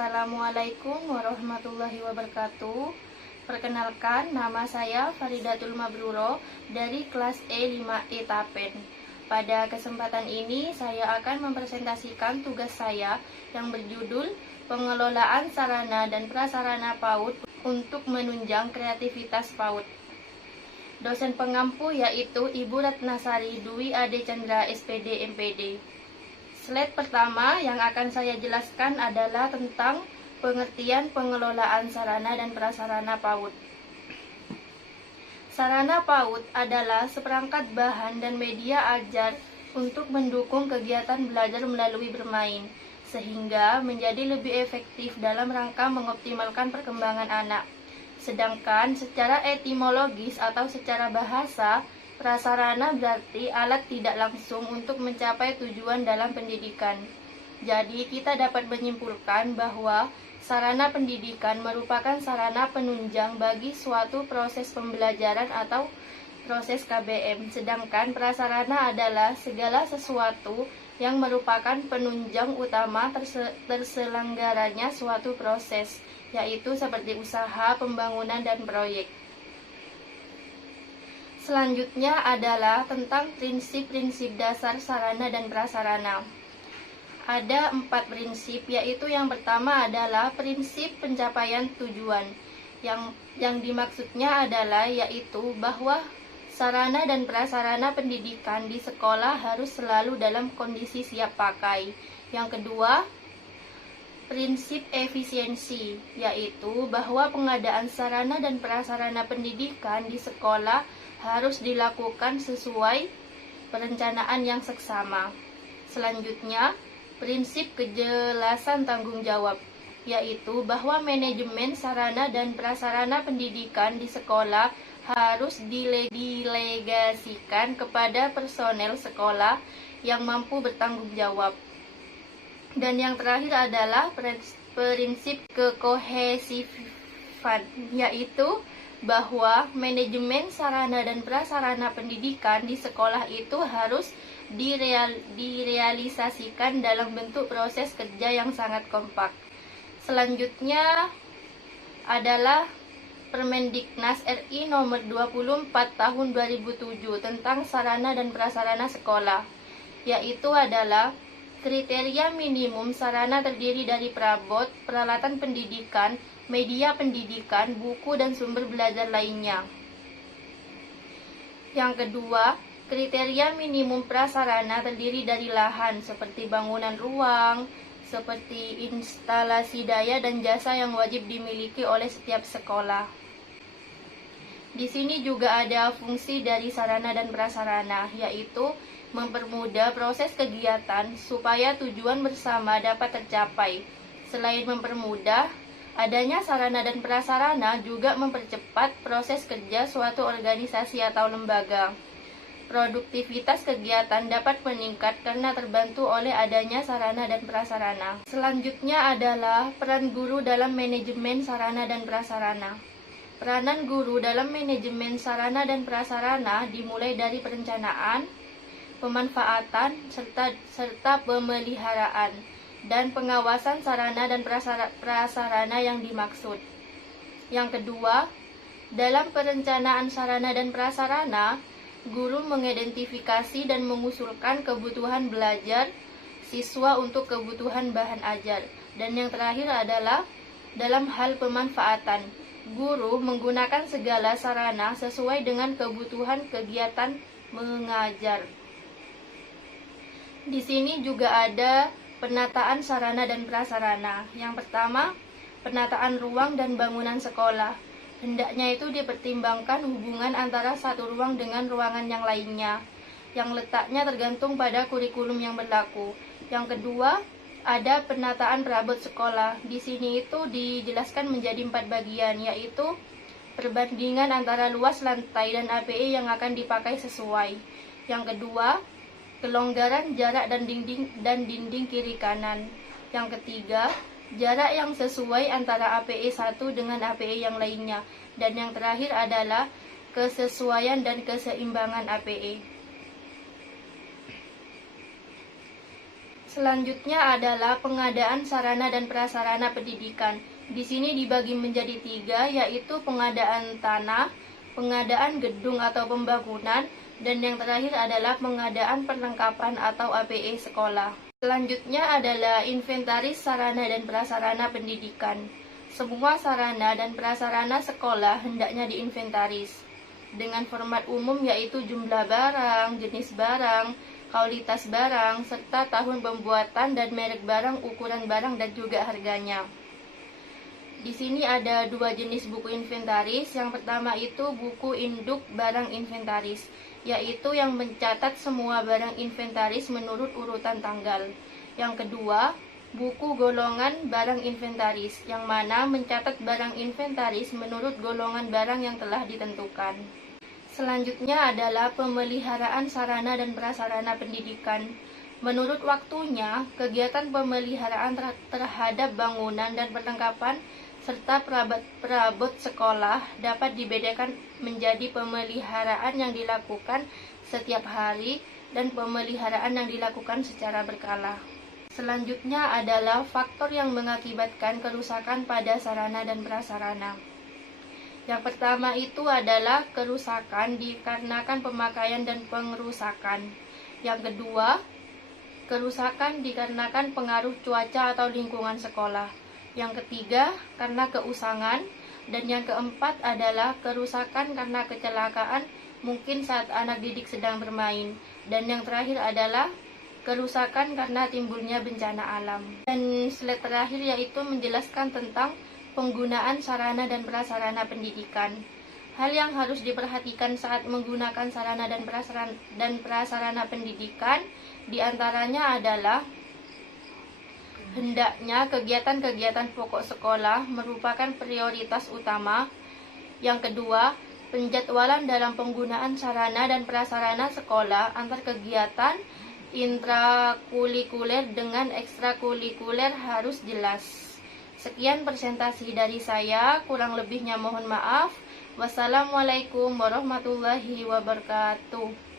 Assalamualaikum warahmatullahi wabarakatuh. Perkenalkan, nama saya Faridatul Mabruro dari kelas E5E Tapen. Pada kesempatan ini, saya akan mempresentasikan tugas saya yang berjudul Pengelolaan Sarana dan Prasarana PAUD untuk menunjang kreativitas PAUD. Dosen pengampu yaitu Ibu Ratnasari Dwi Ade Chandra SPD MPD. Slide pertama yang akan saya jelaskan adalah tentang pengertian pengelolaan sarana dan prasarana PAUD. Sarana PAUD adalah seperangkat bahan dan media ajar untuk mendukung kegiatan belajar melalui bermain, sehingga menjadi lebih efektif dalam rangka mengoptimalkan perkembangan anak. Sedangkan secara etimologis atau secara bahasa, prasarana berarti alat tidak langsung untuk mencapai tujuan dalam pendidikan. Jadi kita dapat menyimpulkan bahwa sarana pendidikan merupakan sarana penunjang bagi suatu proses pembelajaran atau proses KBM. Sedangkan prasarana adalah segala sesuatu yang merupakan penunjang utama terselenggaranya suatu proses, yaitu seperti usaha, pembangunan, dan proyek. Selanjutnya adalah tentang prinsip-prinsip dasar sarana dan prasarana. Ada 4 prinsip, yaitu yang pertama adalah prinsip pencapaian tujuan. Yang dimaksudnya adalah yaitu bahwa sarana dan prasarana pendidikan di sekolah harus selalu dalam kondisi siap pakai. Yang kedua, prinsip efisiensi, yaitu bahwa pengadaan sarana dan prasarana pendidikan di sekolah harus dilakukan sesuai perencanaan yang seksama. Selanjutnya, prinsip kejelasan tanggung jawab, yaitu bahwa manajemen sarana dan prasarana pendidikan di sekolah harus didelegasikan kepada personel sekolah yang mampu bertanggung jawab. Dan yang terakhir adalah prinsip kekohesifan, yaitu bahwa manajemen sarana dan prasarana pendidikan di sekolah itu harus direalisasikan dalam bentuk proses kerja yang sangat kompak. Selanjutnya adalah Permendiknas RI nomor 24 tahun 2007 tentang sarana dan prasarana sekolah, yaitu adalah kriteria minimum sarana terdiri dari perabot, peralatan pendidikan, media pendidikan, buku, dan sumber belajar lainnya. Yang kedua, kriteria minimum prasarana terdiri dari lahan, seperti bangunan ruang, seperti instalasi daya dan jasa yang wajib dimiliki oleh setiap sekolah. Di sini juga ada fungsi dari sarana dan prasarana, yaitu mempermudah proses kegiatan supaya tujuan bersama dapat tercapai. Selain mempermudah, adanya sarana dan prasarana juga mempercepat proses kerja suatu organisasi atau lembaga. Produktivitas kegiatan dapat meningkat karena terbantu oleh adanya sarana dan prasarana. Selanjutnya adalah peran guru dalam manajemen sarana dan prasarana. Peranan guru dalam manajemen sarana dan prasarana dimulai dari perencanaan, pemanfaatan, serta pemeliharaan dan pengawasan sarana dan prasarana yang dimaksud. Yang kedua, dalam perencanaan sarana dan prasarana, guru mengidentifikasi dan mengusulkan kebutuhan belajar siswa untuk kebutuhan bahan ajar. Dan yang terakhir adalah dalam hal pemanfaatan, guru menggunakan segala sarana sesuai dengan kebutuhan kegiatan mengajar. Di sini juga ada penataan sarana dan prasarana. Yang pertama, penataan ruang dan bangunan sekolah. Hendaknya itu dipertimbangkan hubungan antara satu ruang dengan ruangan yang lainnya, yang letaknya tergantung pada kurikulum yang berlaku. Yang kedua, ada penataan perabot sekolah. Di sini itu dijelaskan menjadi 4 bagian, yaitu perbandingan antara luas lantai dan APE yang akan dipakai sesuai. Yang kedua, kelonggaran jarak dan dinding kiri kanan. Yang ketiga, jarak yang sesuai antara APE 1 dengan APE yang lainnya. Dan yang terakhir adalah kesesuaian dan keseimbangan APE. Selanjutnya adalah pengadaan sarana dan prasarana pendidikan. Di sini dibagi menjadi 3, yaitu pengadaan tanah, pengadaan gedung atau pembangunan, dan yang terakhir adalah pengadaan perlengkapan atau APE sekolah. Selanjutnya adalah inventaris sarana dan prasarana pendidikan. Semua sarana dan prasarana sekolah hendaknya diinventaris dengan format umum, yaitu jumlah barang, jenis barang, kualitas barang, serta tahun pembuatan dan merek barang, ukuran barang, dan juga harganya. Di sini ada 2 jenis buku inventaris. Yang pertama itu buku induk barang inventaris, yaitu yang mencatat semua barang inventaris menurut urutan tanggal. Yang kedua, buku golongan barang inventaris, yang mana mencatat barang inventaris menurut golongan barang yang telah ditentukan. Selanjutnya adalah pemeliharaan sarana dan prasarana pendidikan. Menurut waktunya, kegiatan pemeliharaan terhadap bangunan dan perlengkapan serta perabot sekolah dapat dibedakan menjadi pemeliharaan yang dilakukan setiap hari dan pemeliharaan yang dilakukan secara berkala. Selanjutnya adalah faktor yang mengakibatkan kerusakan pada sarana dan prasarana. Yang pertama itu adalah kerusakan dikarenakan pemakaian dan pengerusakan. Yang kedua, kerusakan dikarenakan pengaruh cuaca atau lingkungan sekolah. Yang ketiga, karena keusangan. Dan yang keempat adalah kerusakan karena kecelakaan, mungkin saat anak didik sedang bermain. Dan yang terakhir adalah kerusakan karena timbulnya bencana alam. Dan slide terakhir yaitu menjelaskan tentang penggunaan sarana dan prasarana pendidikan. Hal yang harus diperhatikan saat menggunakan sarana dan prasarana pendidikan diantaranya adalah hendaknya kegiatan-kegiatan pokok sekolah merupakan prioritas utama. Yang kedua, penjadwalan dalam penggunaan sarana dan prasarana sekolah antar kegiatan intrakurikuler dengan ekstrakurikuler harus jelas. Sekian presentasi dari saya, kurang lebihnya mohon maaf. Wassalamualaikum warahmatullahi wabarakatuh.